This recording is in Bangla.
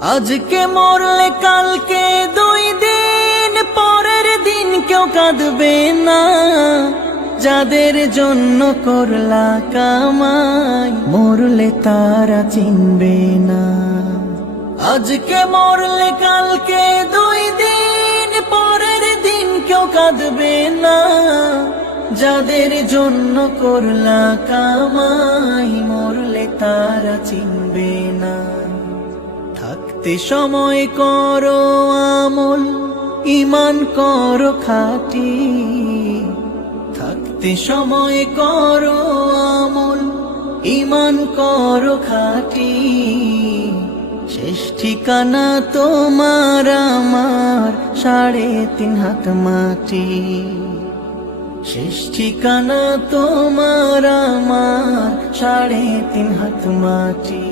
আজকে মরলে কালকে 2 দিন পরের দিন কেউ কাঁদবে না। যাদের জন্য করলা কামাই মরলে তারা চিনবে না। আজকে মরলে কালকে 2 দিন পরের দিন কেউ কাঁদবে না। যাদের জন্য করলা কামাই মরলে তারা চিনবে না। থাকতে সময় করো আমল, ঈমান করো খাঁটি। থাকতে সময় করো আমল, ঈমান করো খাঁটি। শেষ ঠিকানা তোমার আমার 3.5 হাত মাটি। শেষ ঠিকানা তোমার আমার 3.5 হাত মাটি।